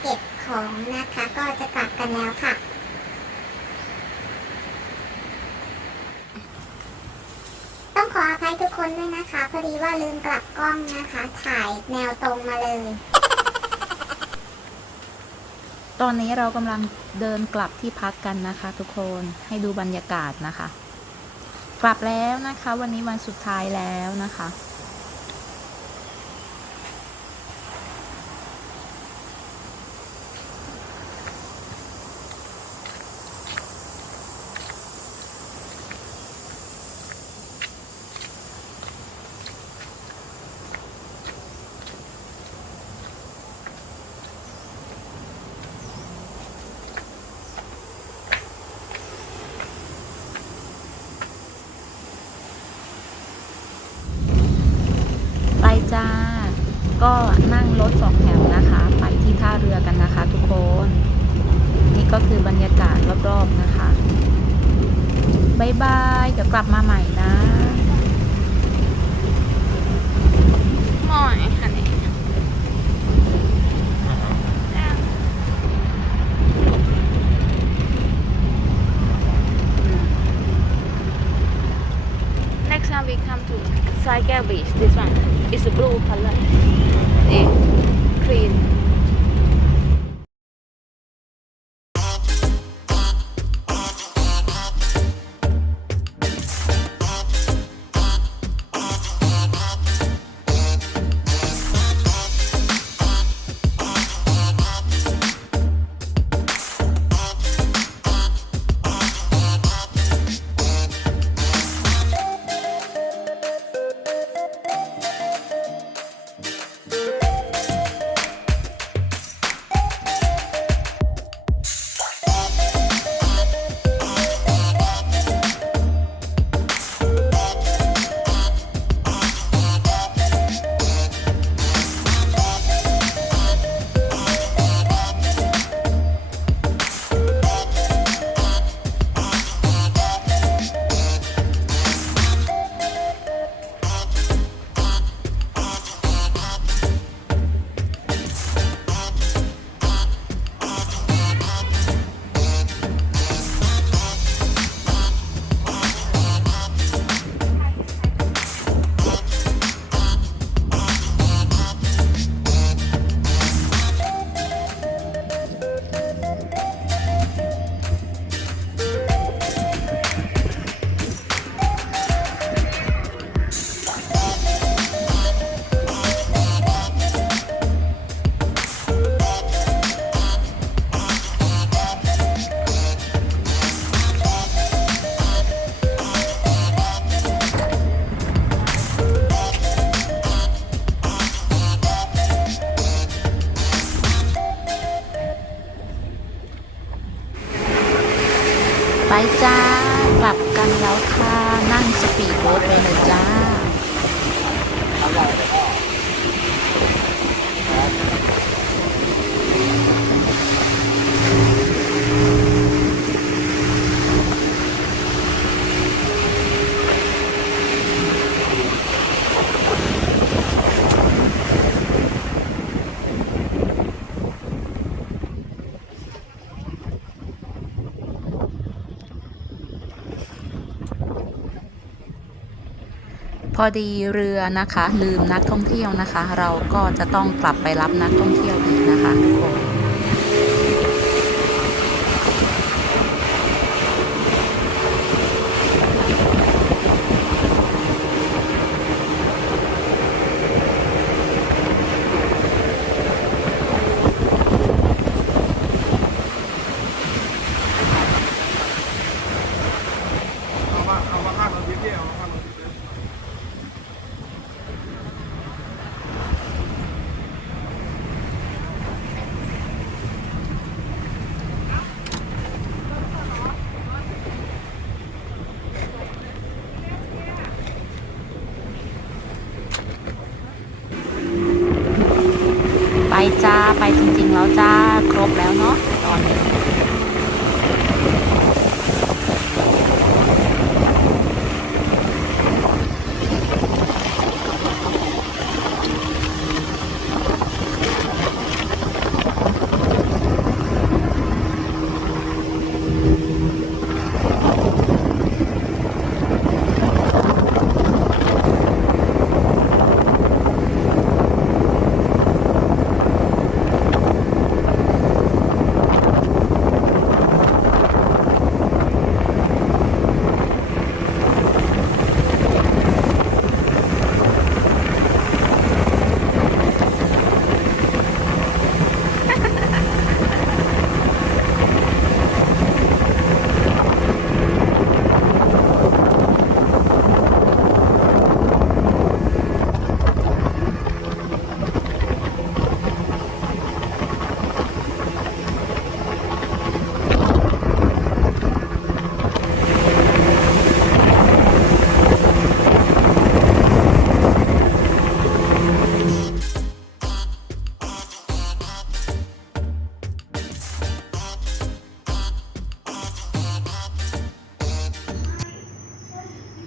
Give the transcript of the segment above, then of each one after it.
เก็บของนะคะ ก็จะกลับกันแล้วค่ะ ต้องขออภัยทุกคนด้วยนะคะ พอดีว่าลืมกลับกล้องนะคะ ถ่ายแนวตรงมาเลย ตอนนี้เรากำลังเดินกลับที่พักกันนะคะ ทุกคนให้ดูบรรยากาศนะคะ กลับแล้วนะคะ วันนี้วันสุดท้ายแล้วนะคะ ไปจ้า ก็นั่งรถสองแถวนะคะ ไปที่ท่าเรือกันนะคะทุกคน นี่ก็คือบรรยากาศรอบๆนะคะบายบาย เดี๋ยวกลับมาใหม่นะ Mooi, honey. Next time we come to Saigal Beach. This one is a blue color. and green. ไปจ้ากลับกันแล้วค่ะ นั่งสปีดโบ๊ทไปเลยจ้า พอดีเรือนะคะ ลืมนักท่องเที่ยวนะคะ เราก็จะต้องกลับไปรับนักท่องเที่ยวอีกนะคะทุกคน เอามาเอามาข้างเราทิพย์ดิเอามาข้างเราทิพย์ดิ ไป จ้าไปจริงๆแล้วจ้าครบแล้วเนาะ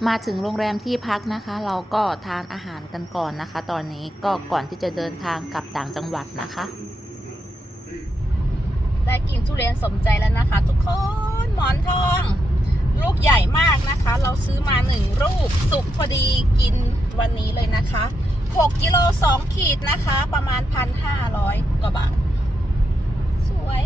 มาถึงโรงแรมที่พักนะคะ เราก็ทานอาหารกันก่อนนะคะ ตอนนี้ก็ก่อนที่จะเดินทางกลับต่างจังหวัดนะคะ ได้กินทุเรียนสมใจแล้วนะคะ ทุกคนหมอนทอง ลูกใหญ่มากนะคะ เราซื้อมาหนึ่งลูกสุกพอดีกินวันนี้เลยนะคะ6กิโลสองขีดนะคะ ประมาณพันห้าร้อยกว่าบาท สวย